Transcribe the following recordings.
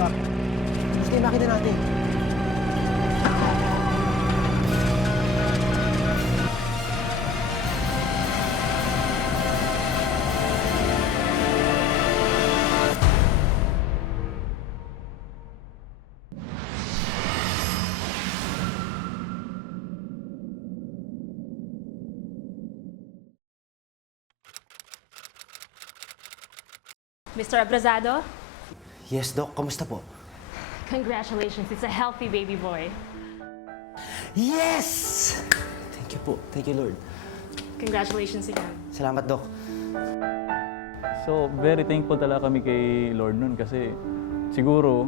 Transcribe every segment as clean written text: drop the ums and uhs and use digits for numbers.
Doc, sige, makita natin. Mr. Abrazado, Yes, Doc. Kamusta po? congratulations. It's a healthy baby boy. Yes! Thank you po. Thank you, Lord. Congratulations again. Salamat, Doc. So, very thankful talaga kami kay Lord nun kasi siguro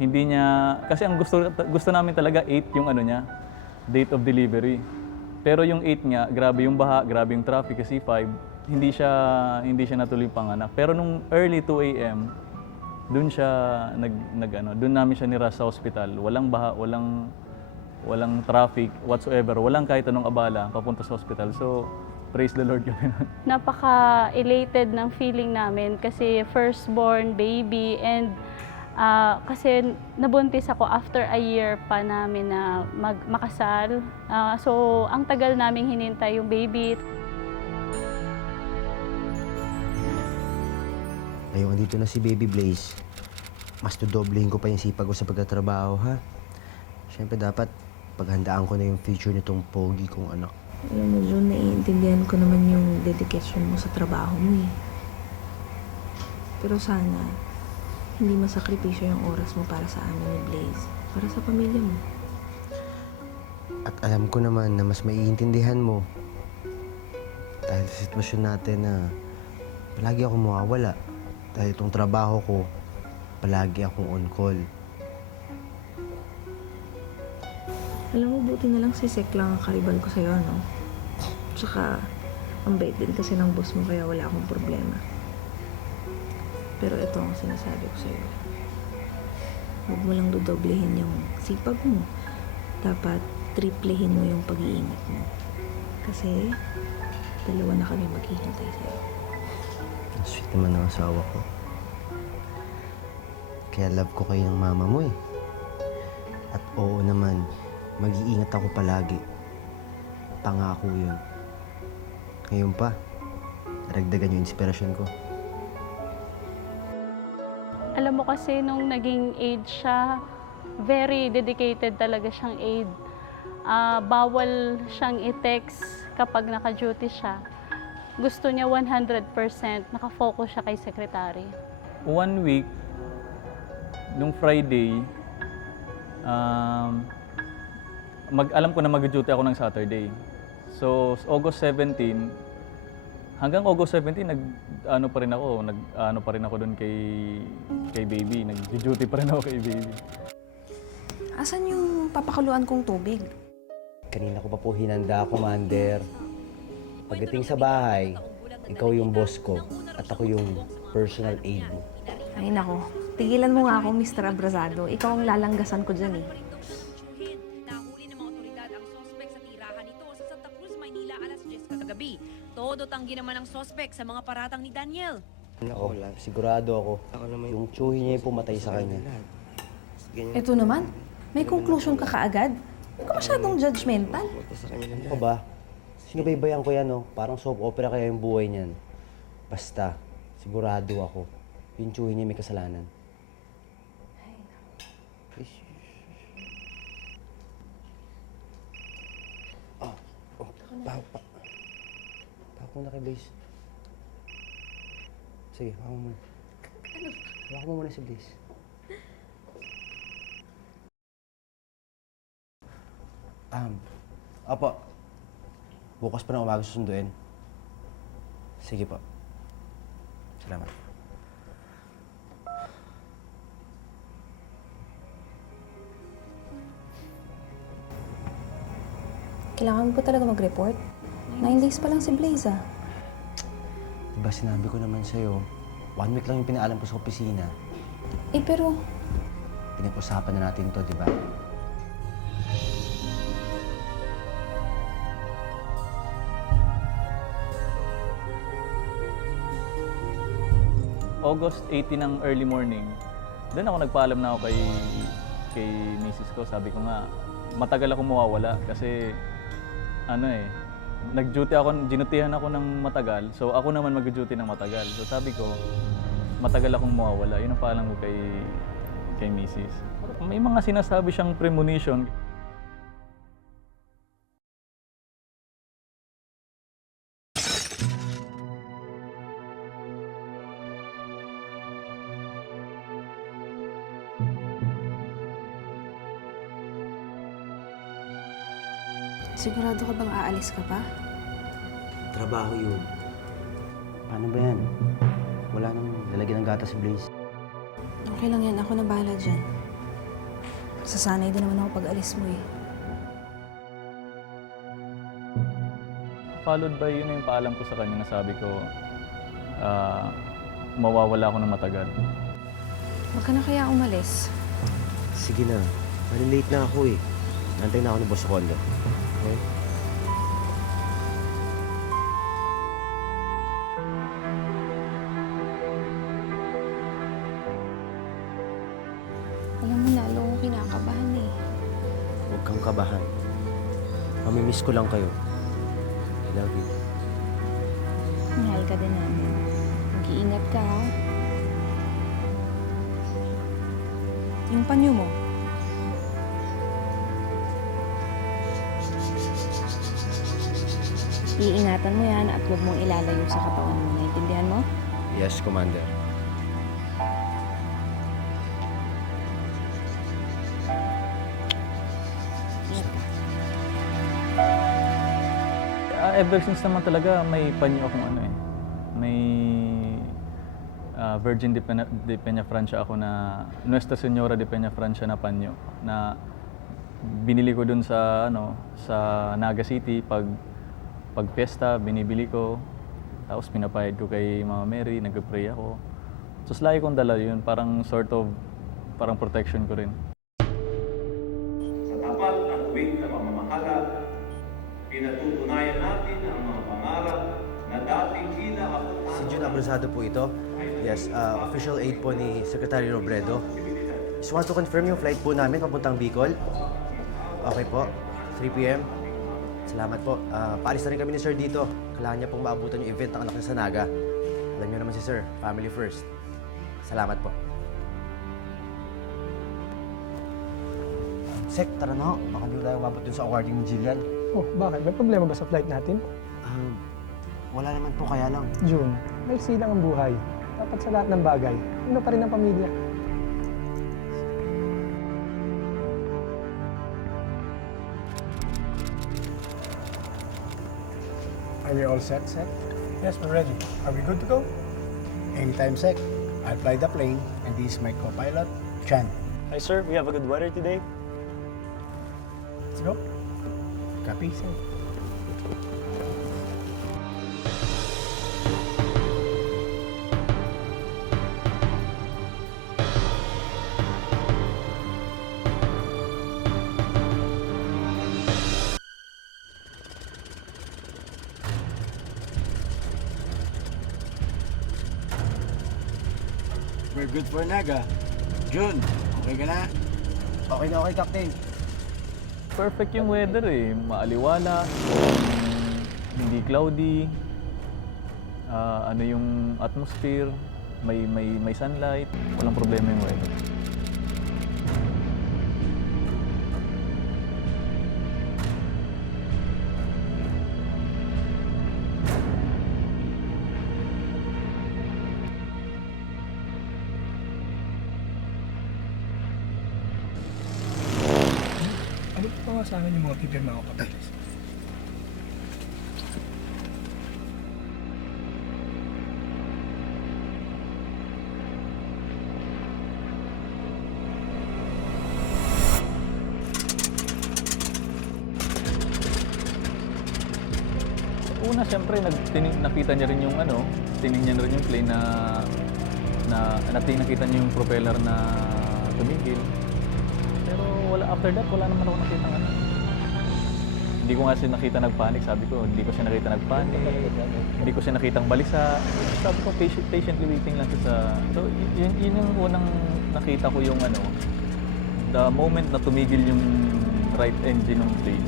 hindi niya, kasi ang gusto namin talaga 8 yung ano niya, date of delivery. Pero yung 8 nga, grabe yung baha, grabe yung traffic kasi 5, hindi siya natuloy panganak. Pero nung early 2 a.m., doon siya doon namin siya niras sa hospital. Walang baha, walang traffic whatsoever, walang kahit anong abala papunta sa hospital. So, praise the Lord kami nun. Napaka-elated ng feeling namin kasi firstborn baby and kasi nabuntis ako after a year pa namin na makasal. So, ang tagal naming hinintay yung baby. Ngayong andito na si Baby Blaze, mas dodoblehin ko pa yung sipag ko sa pagtatrabaho, ha? Siyempre, dapat paghandaan ko na yung future nitong pogi kong anak. Alam mo, Jun, naiintindihan ko naman yung dedication mo sa trabaho mo eh. Pero sana, hindi masakripisyo yung oras mo para sa amin ni Blaze. Para sa pamilya mo. At alam ko naman na mas maiintindihan mo dahil sa sitwasyon natin na palagi ako mawawala. Dahil itong trabaho ko, palagi akong on call. Alam mo, buti na lang si Sek lang ang karibal ko sa'yo, no? Tsaka, ang bait din kasi ng boss mo kaya wala akong problema. Pero ito ang sinasabi ko sa'yo. Huwag mo lang dodoblehin yung sipag mo. Dapat triplehin mo yung pag-iingat mo. Kasi, dalawa na kami maghihintay sa'yo. Ang sweet naman ng asawa ko. Kaya love ko kayo ng mama mo eh. At oo naman, mag-iingat ako palagi. Pangako yun. Ngayon pa, daragdagan yung inspirasyon ko. Alam mo kasi nung naging aide siya, very dedicated talaga siyang aide. Bawal siyang i-text kapag naka-duty siya. Gusto niya 100% nakafocus siya kay secretary. 1 week, nung Friday, alam ko na mag-duty ako ng Saturday. So, August 17, hanggang August 17, nag-ano pa rin ako doon kay baby. Nag-duty pa rin ako kay baby. Asan yung papakuluan kong tubig? Kanina ko pa po hinanda, Commander. Pagdating sa bahay, ikaw yung boss ko at ako yung personal aide mo. Ay nako, tigilan mo nga ako, Mr. Abrazado. Ikaw ang lalanggasan ko dyan eh. Nahuli ng mga otoridad ang sospek sa tirahan nito sa Santa Cruz, Maynila alas 10 kagabi. Todo tanggi naman ang sospek sa mga paratang ni Daniel. Ako, sigurado ako. Yung tsuhi niya yung pumatay sa kanya. Ito naman, may conclusion ka kaagad? Huwag ka masyadong judgmental. Ano ka ba? Sinubaybayan ko yan, no? Parang soap opera kaya yung buhay niyan. Basta, sigurado ako. Yung tsuhi niya may kasalanan. Please. Pahak mo na kay Blaze. Sige, pahak mo muna. Pahak mo muna si Blaze. Apo. Bukas pa ng umaga susunduin. Sige po. Salamat. Kailangan mo pa talaga mag-report? 9 days pa lang si Blaze ah. Diba sinabi ko naman sa'yo, 1 week lang yung pinaalam ko sa opisina. Eh pero, Pinag-usapan na natin to, di ba? August 18 ng early morning, Then ako nagpaalam na ako kay misis ko. Sabi ko nga, matagal ako mawawala kasi nag-duty ako, ginutihan ako ng matagal. So ako naman mag-duty ng matagal. So sabi ko, matagal akong mawawala. Yun ang paalam ko kay misis. May mga sinasabi siyang premonition. Sigurado ka bang aalis ka pa? Trabaho yun. Paano ba yan? Wala nang lalagyan ng gatas si Blaze. Okay lang yan. Ako na bahala dyan. Sasanay din naman ako pag alis mo eh. Followed by yun yung paalam ko sa kanya na sabi ko, mawawala ako ng matagal. Huwag ka na kaya umalis. Sige na. Malilate na ako eh. Nantay na ako ng boss sa condo. Okay? Alam mo, lalo akong kinakabahan eh. Huwag kang kabahan. Mamimiss ko lang kayo. I love you. Mahal ka din namin. Mag-iingat ka ha. Yung panyo mo. Iingatan mo yan at huwag mong ilalayo sa katawan mo. Naintindihan mo? Yes, Commander. Ingat ka. Ever since naman talaga may panyo akong may Virgin de Peñafrancia ako na Nuestra Señora de Peñafrancia na panyo na binili ko dun sa sa Naga City pag fiesta, binibili ko. Tapos pinapahid ko kay Mama Mary, nag-pray ako. So lagi kong dala yun, parang sort of parang protection ko rin. Sa tapat at tuwing na pamamahala, pinatutunayan natin ang mga pangarap na dating kinakabutan. Si Jun Abrazado po ito. Yes, official aid po ni Secretary Robredo. Just want to confirm yung flight po namin papuntang Bicol. Okay po, 3 p.m. Salamat po. Paalis na rin kami ni Sir dito. Kailangan niya pong maabutan yung event ng anak niya sa Naga. Alam niyo naman si Sir, family first. Salamat po. Sek, tara na ho. Baka di tayo umabot dun sa awarding ni Jillian. Oh, bakit? May problema ba sa flight natin? Wala naman po, kaya lang. June, may silang ang buhay. Dapat sa lahat ng bagay, una pa rin ang pamilya. Are we all set, Sec? Yes, we're ready. Are we good to go? Anytime, Sec. I'll fly the plane, and this is my co-pilot, Chan. Hi, sir. We have a good weather today. Let's go. Copy? We're good for Naga. June, okay ka na? Okay na, okay, Captain. Perfect yung weather eh. Maaliwala, hindi cloudy, yung atmosphere, may sunlight, walang problema yung weather. Ano pa nga sa amin yung mga pipirma ko kapatid? Una, siyempre, nakita niya rin yung tinignan niya rin yung plane nakita niya yung propeller na tumigil. Pero after that, wala naman ako nakita Hindi ko nga siya nakita nagpanik. Sabi ko, hindi ko siya nakita nagpanik. Hindi ko siya nakitang balisa. Sabi ko, patiently waiting lang siya sa... So, yun yung unang nakita ko yung ano, the moment na tumigil yung right engine ng plane.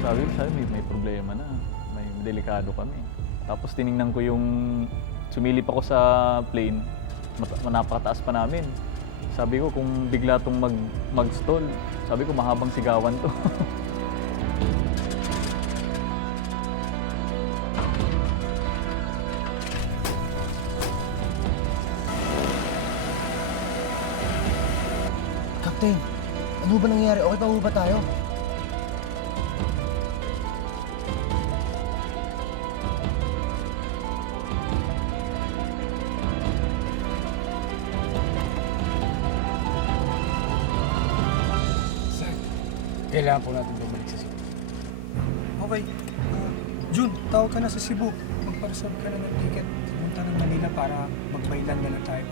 Sabi may problema na. May delikado kami. Tapos tiningnan ko yung... Sumilip ako sa plane. Napakataas pa namin. Sabi ko, kung bigla itong mag-stall, sabi ko, mahabang sigawan to. Captain, ano ba nangyari? Okay pa ba tayo? Sir, kailangan po natin bumalik sa Cebu. Okay. June, tawag ka na sa Cebu. Magpa-reserve ka na ng ticket. Pumunta ng Manila para magbaylan na lang tayo.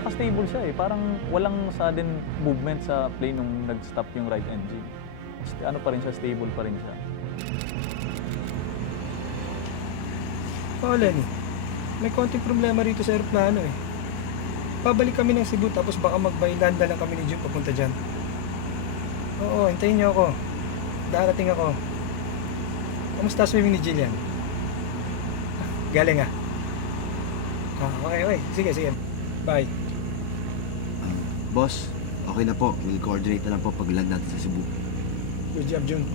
Naka-stable siya eh. Parang walang sudden movement sa plane nung nag-stop yung right engine. Ano pa rin siya, stable pa rin siya. Oh, Lenny, may konting problema rito sa aeroplano eh. Pabalik kami ng Cebu tapos baka magbaylan na lang kami ni June papunta dyan. Oo, hintayin niyo ako. Darating ako. Kamusta swimming ni Jillian? Galing ah. Okay. Sige. Bye. Boss, okay na po. We'll coordinate na lang po pag-land natin sa Cebu. Good job, June.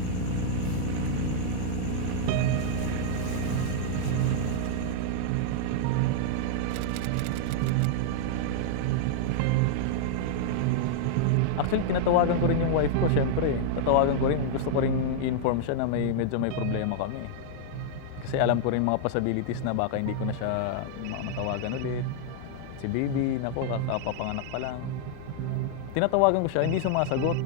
Actually, tinatawagan ko rin yung wife ko, syempre. Tatawagan ko rin, gusto ko rin i-inform siya na medyo may problema kami. Kasi alam ko rin mga possibilities na baka hindi ko na siya matawagan ulit. Si baby, nako, kakapapanganak pa lang. Tinatawagan ko siya, hindi sumasagot.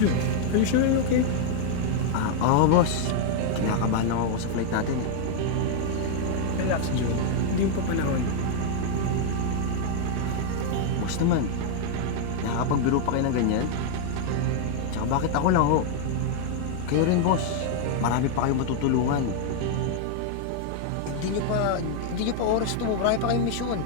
June, are you sure you're okay? Oo, boss. Kinakabahan lang ako sa flight natin eh. Relax, June. Hindi mo pa panahon. Boss naman, nakakapagbiro pa kayo ng ganyan? Tsaka bakit ako lang ho? Kayo rin, boss. Marami pa kayong matutulungan. Hindi nyo pa oras ito. Marami pa kayong misyon.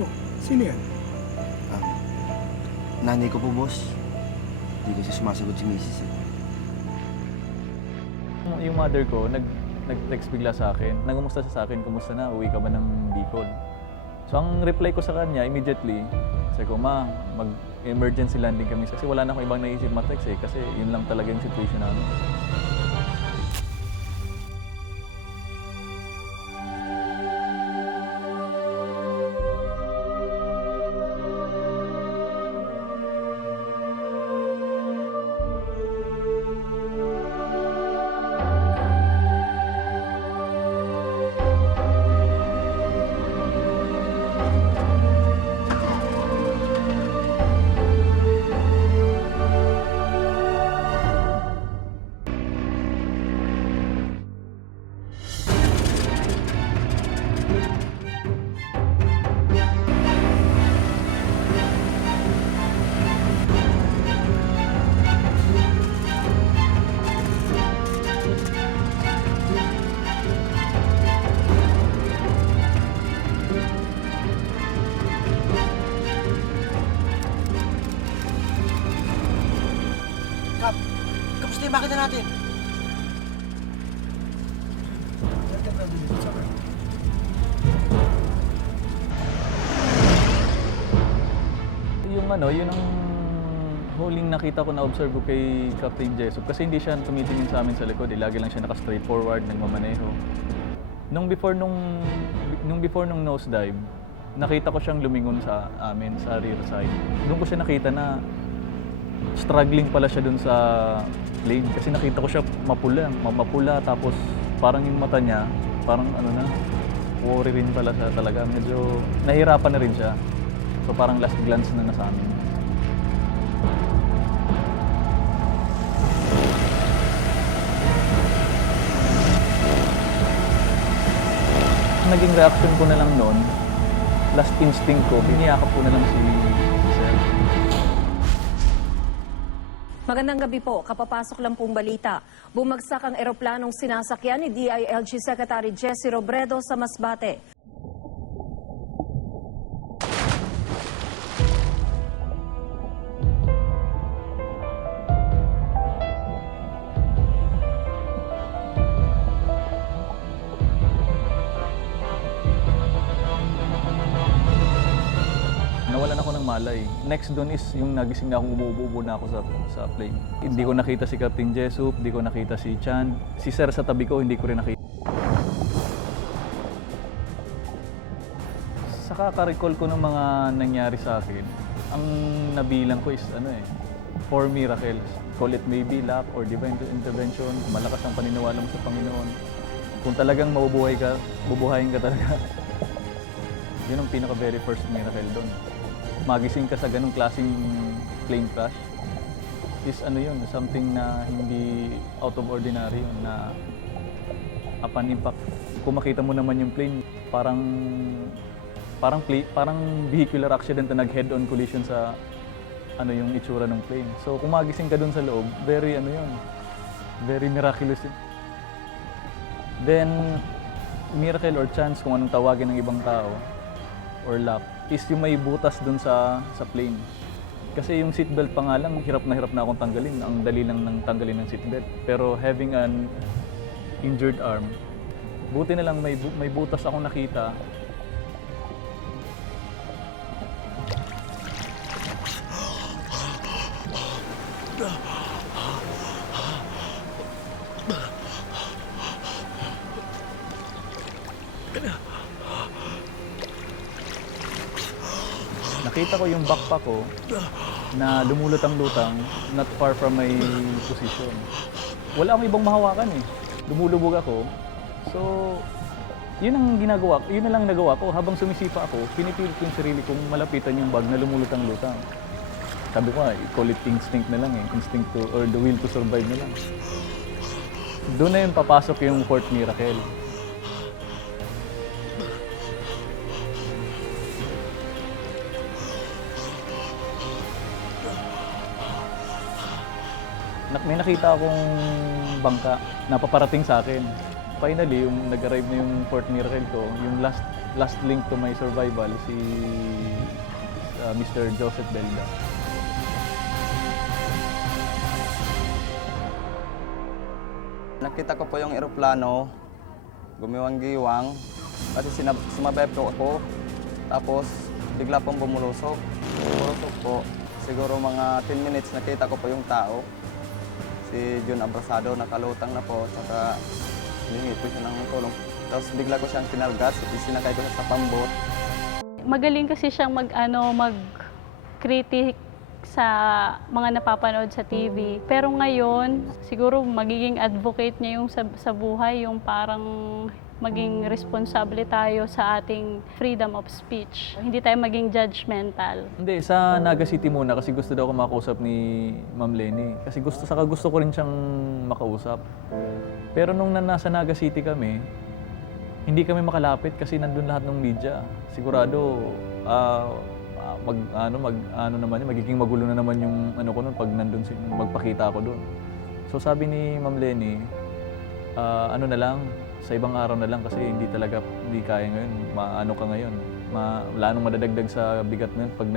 Oh, sino yan? Nanay ko po, boss. Hindi kasi sumasagot si Mrs. eh. Yung mother ko, nag-text bigla sa akin. Nangumusta siya sa akin, kumusta na, uwi ka ba ng Bicol? So ang reply ko sa kanya, immediately, sabi ko, ma, mag-emergency landing kami. Kasi wala na akong ibang naisip ma-text eh, kasi yun lang talaga yung situation namin. Kamusta yung makina natin? Yun ang huling nakita ko na observe ko kay Captain Jessup. Kasi hindi siya tumitingin sa amin sa likod. Lagi lang siya naka-straightforward, nagmamaneho. Nung before nung nosedive, nakita ko siyang lumingon sa amin, sa rear side. Doon ko siya nakita na struggling pala siya dun sa plane. Kasi nakita ko siya mapula, tapos parang yung mata niya, parang ano na, worry rin pala siya talaga. Medyo nahirapan na rin siya. So parang last glance na sa amin. Naging reaction ko na lang noon, last instinct ko, biniyakap ko na lang si Sir. Magandang gabi po. Kapapasok lang pong balita. Bumagsak ang eroplanong sinasakyan ni DILG Secretary Jesse Robredo sa Masbate. Nawalan ako ng malay. Next doon is yung nagising na akong umuubo na ako sa plane. Hindi ko nakita si Captain Jesup, hindi ko nakita si Chan. Si Sir sa tabi ko, hindi ko rin nakita. Sa kaka-recall ko ng mga nangyari sa akin, ang nabilang ko is 4 miracles. Call it maybe luck or divine intervention, malakas ang paniniwala mo sa Panginoon. Kung talagang bubuhayin ka talaga. Yun ang pinaka very first miracle doon. Magising ka sa ganung klaseng plane crash is something na hindi out of ordinary yun, na upon impact. Kung makita mo naman yung plane, parang vehicular accident na nag-head-on collision sa yung itsura ng plane. So kung magising ka doon sa loob, very very miraculous. Then miracle or chance, kung anong tawagin ng ibang tao, or luck, is yung may butas dun sa plane. Kasi yung seatbelt pa nga lang, hirap na akong tanggalin. Ang dali lang nang tanggalin ng seatbelt. Pero having an injured arm, buti na lang may butas akong nakita. Nakita ko yung backpack ko na lumulutang-lutang, not far from my position. Wala akong ibang mahawakan eh. Lumulubog ako. So, yun na lang nagawa ko. Habang sumisipa ako, pinipilit ko yung sarili kong malapitan yung bag na lumulutang-lutang. Sabi ko call it instinct na lang eh. Instinct to, or the will to survive na lang. Doon na yun papasok yung fourth miracle. May nakita akong bangka na paparating sa akin. Finally, yung nag-arrive na yung fourth miracle ko, yung last link to my survival, si Mr. Joseph Belda. Nakita ko po yung eroplano, gumiwang-giwang, kasi sumabay po ako, tapos bigla pong bumulusok. Bumulusok po, siguro mga 10 minutes nakita ko po yung tao. Si John Abrasado, nakalutang na po, saka hiningi po siya ng tulong. Tapos bigla ko siyang kinargat, sinakay ko siya sa pambot. Magaling kasi siyang mag-critic sa mga napapanood sa TV. Pero ngayon, siguro magiging advocate niya yung sa buhay, yung parang maging responsable tayo sa ating freedom of speech. Hindi tayo maging judgmental. Hindi, sa Naga City muna kasi gusto daw ako makausap ni Ma'am Lenny. Kasi gusto ko rin siyang makausap. Pero nung nasa Naga City kami, hindi kami makalapit kasi nandun lahat ng media. Sigurado, magiging magulo na naman yung ko nun pag nandun magpakita ako doon. So sabi ni Ma'am Lenny, na lang, sa ibang araw na lang kasi hindi kaya ngayon. Ka ngayon. Wala nang madadagdag sa bigat mo yun pag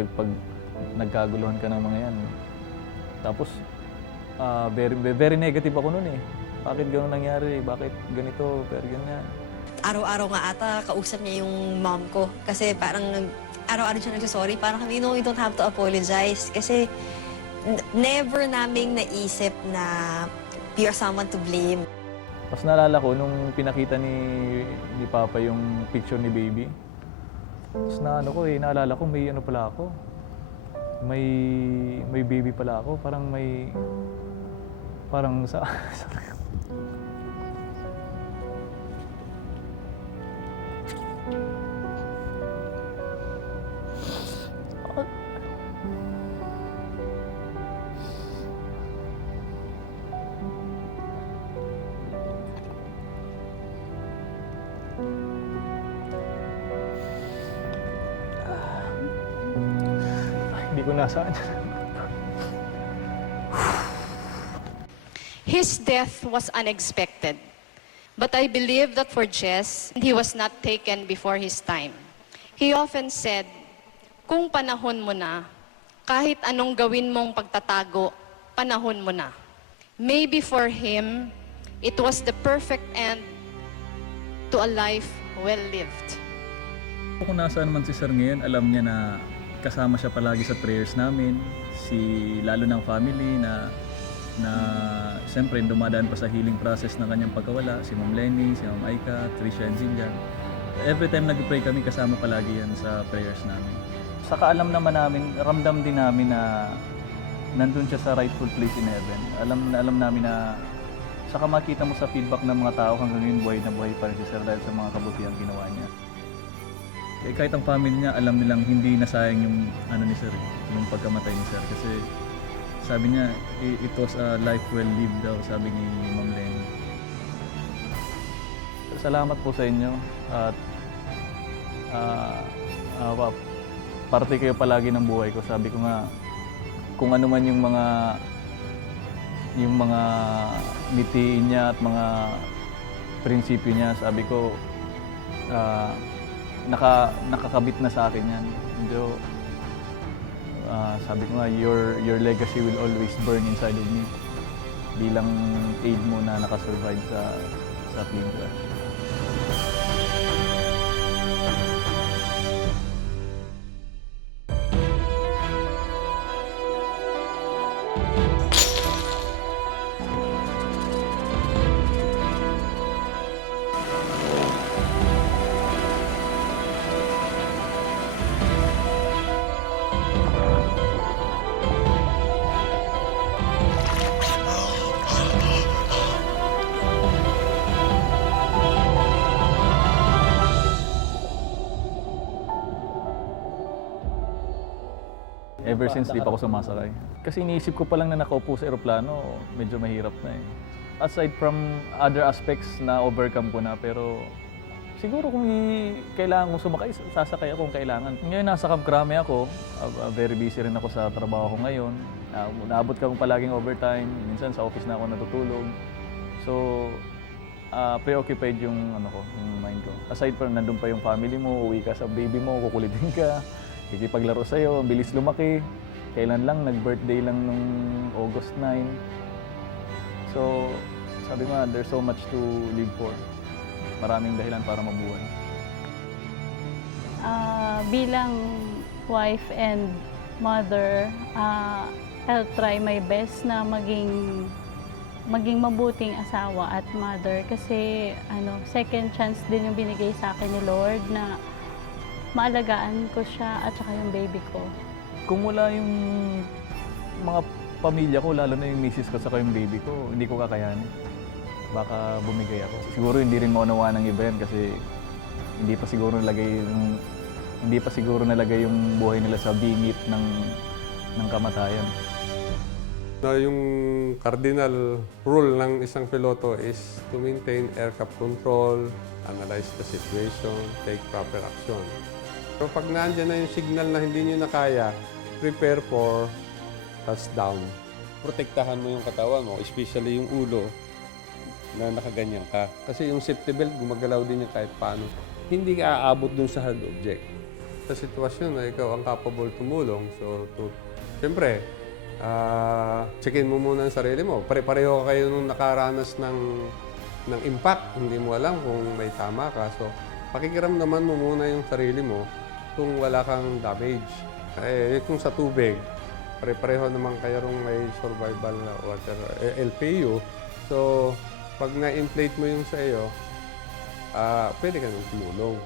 nagkaguluhan ka ng mga yan. Tapos, very negative ako nun eh. Bakit gano'n nangyari? Bakit ganito? Pero ganyan. Araw-araw nga ata, kausap niya yung mom ko. Kasi parang araw-araw siya nagsasorry. Parang kami, no, you don't have to apologize. Kasi never naming naisip na we are someone to blame. Tapos naalala ko, nung pinakita ni Papa yung picture ni Baby, tapos naalala ko, may pala ako. may baby pala ako. Parang sa... Hindi ko nasaan. His death was unexpected, but I believe that for Jess, he was not taken before his time. He often said, kung panahon mo na, kahit anong gawin mong pagtatago, panahon mo na. Maybe for him, it was the perfect end to a life well lived. Kung nasaan man si Sir ngayon, alam niya na kasama siya palagi sa prayers namin, lalo ng family na siyempre dumadaan pa sa healing process ng kanyang pagkawala, si Ma'am Lenny, si Ma'am Aika, Trisha and Zinjan. Every time nag-pray kami, kasama palagi yan sa prayers namin. Saka alam naman namin, ramdam din namin na nandun siya sa rightful place in heaven. Alam namin na, saka makita mo sa feedback ng mga tao hanggang ngayon buhay na buhay pa rin si Sir dahil sa mga kabutihan ginawa niya. Kahit ang family niya, alam nilang hindi nasayang yung ni Sir, yung pagkamatay ni Sir. Kasi sabi niya, it was a life well lived daw, sabi ni Ma'am Lenny. Salamat po sa inyo at parte kayo palagi ng buhay ko. Sabi ko nga, kung ano man yung mga nitiin niya at mga prinsipyo niya, sabi ko, nakakabit na sa akin yan. Medyo, sabi ko nga, your legacy will always burn inside of me bilang aid mo na nakasurvive sa plane crash. Ever since di pa ako sumasakay. Kasi iniisip ko pa lang na nakaupo sa eroplano, medyo mahirap na eh. Aside from other aspects na overcome ko na, pero siguro kung kailangan kong sumakay, sasakay ako kung kailangan. Ngayon nasa Camp Crame ako, very busy rin ako sa trabaho ko ngayon. Naabot ka kong palaging overtime, minsan sa office na ako natutulog. So, preoccupied yung mind ko. Aside from nandun pa yung family mo, uwi ka sa baby mo, kukulitin ka, kikipaglaro sa'yo, bilis lumaki. Kailan lang, nag-birthday lang nung August 9. So, sabi nga, there's so much to live for. Maraming dahilan para mabuhay. Bilang wife and mother, I'll try my best na maging mabuting asawa at mother kasi second chance din yung binigay sa akin ni Lord na maalagaan ko siya at saka yung baby ko. Kung wala yung mga pamilya ko, lalo na yung misis ko saka yung baby ko, hindi ko kakayanin. Baka bumigay ako. Siguro hindi rin maunawa ng iba yan kasi hindi pa siguro nalagay yung buhay nila sa bingit ng kamatayan. Yung cardinal rule ng isang piloto is to maintain aircraft control, analyze the situation, take proper action. So pag nandiyan na yung signal na hindi nyo na kaya, prepare for touchdown. Protektahan mo yung katawan mo, especially yung ulo na nakaganyan ka. Kasi yung safety belt, gumagalaw din yung kahit paano. Hindi ka aabot dun sa hard object. Sa sitwasyon na ikaw ang capable tumulong, so siyempre, checkin mo muna ang sarili mo. Pare-pareho kayo nung nakaranas ng impact. Hindi mo alam kung may tama ka. So, pakikiramdaman mo muna yung sarili mo kung wala kang damage. Kung sa tubig, pare-pareho naman kayo rung may survival water LPU. So, pag na-inflate mo yung sa iyo, pwede ka nang tumulong.